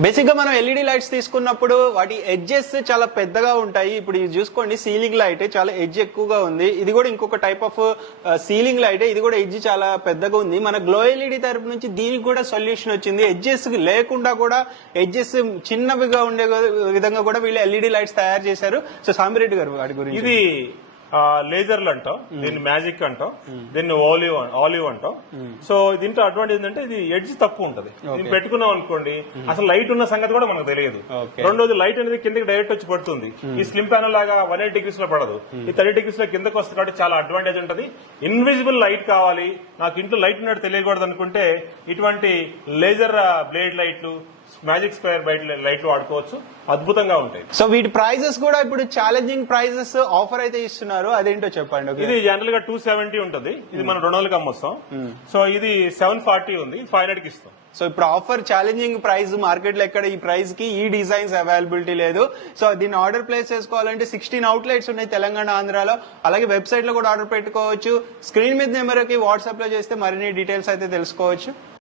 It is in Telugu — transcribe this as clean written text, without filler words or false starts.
బేసిక్ గా మనం ఎల్ఈడి లైట్స్ తీసుకున్నప్పుడు వాటి ఎడ్జెస్ చాలా పెద్దగా ఉంటాయి. ఇప్పుడు ఇది చూసుకోండి, సీలింగ్ లైట్ చాలా ఎడ్జ్ ఎక్కువగా ఉంది. ఇది కూడా ఇంకొక టైప్ ఆఫ్ సీలింగ్ లైట్, ఇది కూడా ఎడ్జ్ చాలా పెద్దగా ఉంది. మన గ్లో ఎల్ఈడి తరపు నుంచి దీనికి కూడా సొల్యూషన్ వచ్చింది. ఎడ్జెస్ లేకుండా కూడా ఎడ్జెస్ చిన్నవిగా ఉండే విధంగా కూడా వీళ్ళు ఎల్ఈడి లైట్స్ తయారు చేశారు. సో సాంబిరెడ్డి గారు వాటి గురించి. ఇది లేజర్లు అంటాం, దీన్ని మ్యాజిక్ అంటాం, దీన్ని ఆలివ్ అంటాం. సో దీంట్లో అడ్వాంటేజ్ ఏంటంటే ఇది ఎడ్జ్ తక్కువ ఉంటది. దీన్ని పెట్టుకున్నాం అనుకోండి అసలు లైట్ ఉన్న సంగతి కూడా మనకు తెలియదు. రెండోది లైట్ అనేది కిందకి డైరెక్ట్ వచ్చి పడుతుంది. ఈ స్లిమ్ ప్యానల్ లాగా 180 degrees లో పడదు, ఈ 30 degrees లో కిందకి వస్తుంది కాబట్టి చాలా అడ్వాంటేజ్ ఉంటది. ఇన్విజిబుల్ లైట్ కావాలి, నాకు ఇంట్లో లైట్ ఉన్నట్టు తెలియకూడదు అనుకుంటే ఇటువంటి లేజర్ బ్లేడ్ లైట్లు, మ్యాజిక్ స్క్వేర్ లైట్లు వాడుకోవచ్చు, అద్భుతంగా ఉంటాయి. సో వీటి ప్రైజెస్ కూడా ఇప్పుడు ఛాలెంజింగ్ ప్రైజెస్ ఆఫర్ అయితే ఇస్తున్నారు, అదేంటో చెప్పండి. ఇది జనరల్ గా 270 ఉంటుంది, ఇది మనం 200కి అమ్మొస్తాం. సో ఇది 740 ఉంది, 500కి ఇస్తాం. సో ఇప్పుడు ఆఫర్ ఛాలెంజింగ్ ప్రైస్ మార్కెట్ లో ఎక్కడ ఈ ప్రైస్ కి ఈ డిజైన్స్ అవైలబిలిటీ లేదు. సో దీన్ని ఆర్డర్ ప్లేస్ చేసుకోవాలంటే 16 అవుట్లెట్స్ ఉన్నాయి తెలంగాణ, ఆంధ్రాలో. అలాగే వెబ్సైట్ లో కూడా ఆర్డర్ పెట్టుకోవచ్చు. స్క్రీన్ మీద నెంబర్కి వాట్సాప్ లో చేస్తే మరిన్ని డీటెయిల్స్ అయితే తెలుసుకోవచ్చు.